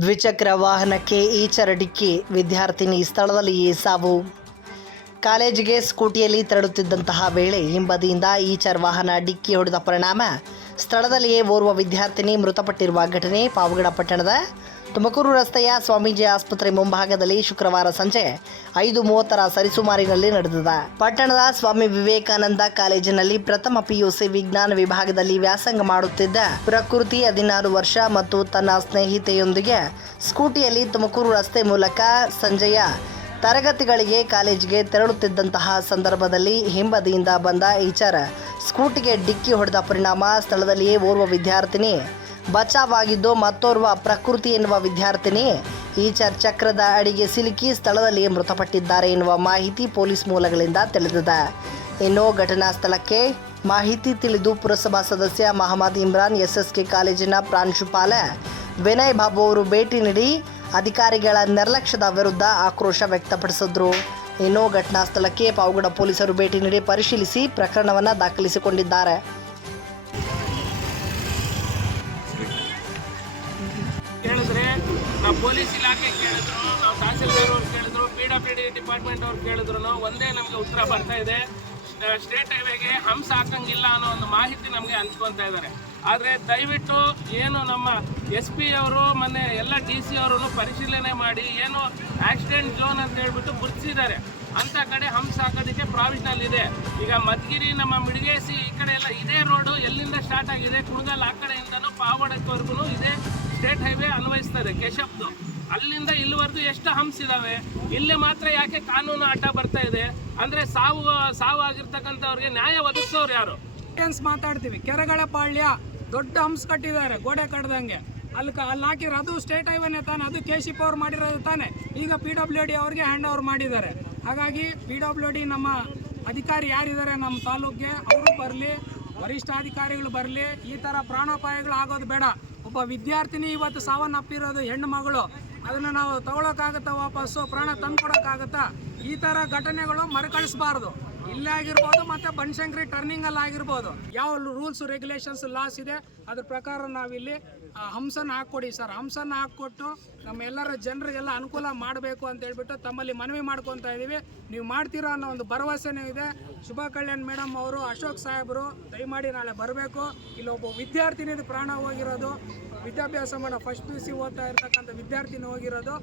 ದ್ವಿಚಕ್ರ ವಾಹನಕ್ಕೆ ಈಚರ ಡಿಕ್ಕಿ ವಿದ್ಯಾರ್ಥಿನಿ ಸ್ಥಳದಲ್ಲಿಯೇ ಸಾವು. ಕಾಲೇಜಿಗೆ ಸ್ಕೂಟಿಯಲ್ಲಿ ತೆರಳುತ್ತಿದ್ದಂತಹ ವೇಳೆ ಹಿಂಬದಿಯಿಂದ ಈಚರ್ ವಾಹನ ಡಿಕ್ಕಿ ಹೊಡೆದ ಪರಿಣಾಮ. ಸ್ಥಳದಲ್ಲಿಯೇ ಓರ್ವ ವಿದ್ಯಾರ್ಥಿನಿ ಮೃತಪಟ್ಟಿರುವ ಘಟನೆ ಪಾವಗಡ ಪಟ್ಟಣದ ತುಮಕೂರು ರಸ್ತೆಯ ಸ್ವಾಮೀಜಿ ಆಸ್ಪತ್ರೆ ಮುಂಭಾಗದಲ್ಲಿ ಶುಕ್ರವಾರ ಸಂಜೆ ಐದು ಮೂವತ್ತರ ಸರಿಸುಮಾರಿನಲ್ಲಿ ನಡೆದಿದೆ. ಪಟ್ಟಣದ ಸ್ವಾಮಿ ವಿವೇಕಾನಂದ ಕಾಲೇಜಿನಲ್ಲಿ ಪ್ರಥಮ ಪಿಯುಸಿ ವಿಜ್ಞಾನ ವಿಭಾಗದಲ್ಲಿ ವ್ಯಾಸಂಗ ಮಾಡುತ್ತಿದ್ದ ಪ್ರಕೃತಿ ಹದಿನಾರು ವರ್ಷ ಮತ್ತು ತನ್ನ ಸ್ನೇಹಿತೆಯೊಂದಿಗೆ ಸ್ಕೂಟಿಯಲ್ಲಿ ತುಮಕೂರು ರಸ್ತೆ ಮೂಲಕ ಸಂಜೆಯ ತರಗತಿಗಳಿಗೆ ಕಾಲೇಜಿಗೆ ತೆರಳುತ್ತಿದ್ದಂತಹ ಸಂದರ್ಭದಲ್ಲಿ ಹಿಂಬದಿಯಿಂದ ಬಂದ ಈಚರ್ ಸ್ಕೂಟಿಗೆ ಡಿಕ್ಕಿ ಹೊಡೆದ ಪರಿಣಾಮ ಸ್ಥಳದಲ್ಲಿಯೇ ಓರ್ವ ವಿದ್ಯಾರ್ಥಿನಿ ಬಚಾವಾಗಿದ್ದು ಮತ್ತೋರ್ವ ಪ್ರಕೃತಿ ಎನ್ನುವ ವಿದ್ಯಾರ್ಥಿನಿ. ಈಚರ್ ಚಕ್ರದ ಅಡಿಗೆ ಸಿಲುಕಿ ಸ್ಥಳದಲ್ಲಿ ಮೃತಪಟ್ಟಿದ್ದಾರೆ ಎನ್ನುವ ಮಾಹಿತಿ ಪೊಲೀಸ್ ಮೂಲಗಳಿಂದ ತಿಳಿದಿದೆ. ಇನ್ನು ಘಟನಾ ಸ್ಥಳಕ್ಕೆ ಮಾಹಿತಿ ತಿಳಿದು ಪುರಸಭಾ ಸದಸ್ಯ ಮಹಮ್ಮದ್ ಇಮ್ರಾನ್ ಎಸ್ಎಸ್ಕೆ ಕಾಲೇಜಿನ ಪ್ರಾಂಶುಪಾಲ ವಿನಯ್ ಬಾಬು ಅವರು ಭೇಟಿ ನೀಡಿ ಅಧಿಕಾರಿಗಳ ನಿರ್ಲಕ್ಷ್ಯದ ವಿರುದ್ಧ ಆಕ್ರೋಶ ವ್ಯಕ್ತಪಡಿಸಿದ್ರು. ಇನ್ನು ಘಟನಾ ಸ್ಥಳಕ್ಕೆ ಪಾವಗಡ ಪೊಲೀಸರು ಭೇಟಿ ನೀಡಿ ಪರಿಶೀಲಿಸಿ ಪ್ರಕರಣವನ್ನು ದಾಖಲಿಸಿಕೊಂಡಿದ್ದಾರೆ. ನಾವು ಪೊಲೀಸ್ ಇಲಾಖೆ ಕೇಳಿದ್ರು, ನಾವು ತಹಸೀಲ್ದಾರ್ ಅವ್ರು ಕೇಳಿದ್ರು, ಪಿ ಡಬ್ಲ್ಯೂ ಡಿ ಡಿಪಾರ್ಟ್ಮೆಂಟ್ ಅವ್ರು ಕೇಳಿದ್ರು ಒಂದೇ ನಮಗೆ ಉತ್ತರ ಬರ್ತಾ ಇದೆ. ಸ್ಟೇಟ್ ಹೈವೇಗೆ ಹಂಸ ಹಾಕಂಗಿಲ್ಲ ಅನ್ನೋ ಒಂದು ಮಾಹಿತಿ ನಮಗೆ ಹಂಚ್ಕೊತಾ ಇದ್ದಾರೆ. ಆದರೆ ದಯವಿಟ್ಟು ಏನು ನಮ್ಮ ಎಸ್ ಪಿ ಅವರು, ಮೊನ್ನೆ ಎಲ್ಲ ಡಿ ಸಿ ಅವರು ಪರಿಶೀಲನೆ ಮಾಡಿ, ಏನು ಆಕ್ಸಿಡೆಂಟ್ ಝೋನ್ ಅಂತ ಹೇಳ್ಬಿಟ್ಟು ಗುರುತಿಸಿದ್ದಾರೆ ಅಂಥ ಕಡೆ ಹಂಸ ಹಾಕೋದಕ್ಕೆ ಪ್ರಾವಿಷನಲ್ ಇದೆ. ಈಗ ಮಧುಗಿರಿ, ನಮ್ಮ ಮಿಡಿಗೇಸಿ ಈ ಕಡೆ ಎಲ್ಲ ಇದೇ ರೋಡು ಎಲ್ಲಿಂದ ಸ್ಟಾರ್ಟ್ ಆಗಿದೆ ಕುಣಗಲ್ ಆ ಕಡೆಯಿಂದನೂ ಪಾವಡಕ್ವರೆಗೂ ಇದೇ. ಸ್ಟೇಟ್ ಹೈವೇ ಅನ್ವಯಿಸ್ತದೆ ಕೆಶಪ್ದು. ಅಲ್ಲಿಂದ ಇಲ್ಲಿವರೆಗೂ ಎಷ್ಟು ಹಂಪ್ಸ್ ಇದಾವೆ? ಇಲ್ಲಿ ಮಾತ್ರ ಯಾಕೆ ಕಾನೂನು ಅಡ್ಡ ಬರ್ತಾ ಇದೆ? ಅಂದ್ರೆ ಸಾವು ಸಾವು ಆಗಿರ್ತಕ್ಕಂಥವ್ರಿಗೆ ನ್ಯಾಯ ಒದಗಿಸೋರು ಯಾರು? ಮಾತಾಡ್ತೀವಿ. ಕೆರೆಗಳ ಪಾಳ್ಯ, ದೊಡ್ಡ ಹಂಸ್ ಕಟ್ಟಿದ್ದಾರೆ, ಗೋಡೆ ಕಡ್ದಂಗೆ. ಅಲ್ಲಿ ಅಲ್ಲಿ ಹಾಕಿರೋ ಅದು ಸ್ಟೇಟ್ ಹೈವೇನೇ ತಾನೆ, ಅದು ಕೆ ಶಿಪ್ ಅವ್ರು ಮಾಡಿರೋದು ತಾನೆ. ಈಗ ಪಿ ಡಬ್ಲ್ಯೂ ಡಿ ಅವ್ರಿಗೆ ಹ್ಯಾಂಡ್ ಓವರ್ ಮಾಡಿದ್ದಾರೆ. ಹಾಗಾಗಿ ಪಿ ಡಬ್ಲ್ಯೂ ಡಿ ನಮ್ಮ ಅಧಿಕಾರಿ ಯಾರಿದ್ದಾರೆ ನಮ್ಮ ತಾಲೂಕಿಗೆ, ಅವರು ಬರಲಿ, ವರಿಷ್ಠಾಧಿಕಾರಿಗಳು ಬರಲಿ, ಈ ಥರ ಪ್ರಾಣಾಪಾಯಗಳು ಆಗೋದು ಬೇಡ. ಒಬ್ಬ ವಿದ್ಯಾರ್ಥಿನಿ ಇವತ್ತು ಸಾವನ್ನಪ್ಪಿರೋದು ಹೆಣ್ಣು ಮಗಳು. ಅದನ್ನು ನಾವು ತಗೊಳಕ್ಕಾಗತ್ತಾ ವಾಪಸ್ಸು? ಪ್ರಾಣ ತಂದು ಕೊಡೋಕ್ಕಾಗತ್ತಾ ಈ ಥರ ಘಟನೆಗಳು ಮರುಕಳಿಸಬಾರ್ದು. ಇಲ್ಲೇ ಆಗಿರ್ಬೋದು ಮತ್ತೆ ಬನಶಂಕರಿ ಟರ್ನಿಂಗ್ ಅಲ್ಲಿ ಆಗಿರ್ಬೋದು. ಯಾವ ರೂಲ್ಸ್ ರೆಗ್ಯುಲೇಷನ್ಸ್ ಲಾಸ್ ಇದೆ, ಅದ್ರ ಪ್ರಕಾರ ನಾವಿಲ್ಲಿ ಹಂಸನ ಹಾಕ್ಕೊಡಿ ಸರ್. ಹಂಸನ ಹಾಕ್ಕೊಟ್ಟು ನಮ್ಮೆಲ್ಲರ ಜನರಿಗೆಲ್ಲ ಅನುಕೂಲ ಮಾಡಬೇಕು ಅಂತ ಹೇಳ್ಬಿಟ್ಟು ತಮ್ಮಲ್ಲಿ ಮನವಿ ಮಾಡ್ಕೊತಾ ಇದೀವಿ. ನೀವು ಮಾಡ್ತೀರಾ ಅನ್ನೋ ಒಂದು ಭರವಸೆನೂ ಇದೆ. ಶುಭ ಕಲ್ಯಾಣ್ ಮೇಡಮ್ ಅವರು, ಅಶೋಕ್ ಸಾಹೇಬರು, ದಯಮಾಡಿ ನಾಳೆ ಬರಬೇಕು. ಇಲ್ಲಿ ಒಬ್ಬ ವಿದ್ಯಾರ್ಥಿನಿದು ಪ್ರಾಣ ಹೋಗಿರೋದು. ವಿದ್ಯಾಭ್ಯಾಸ ಮಾಡೋ ಫಸ್ಟ್ ಪಿ ಸಿ ಓದ್ತಾ ಇರ್ತಕ್ಕಂಥ ವಿದ್ಯಾರ್ಥಿನಿ ಹೋಗಿರೋದು.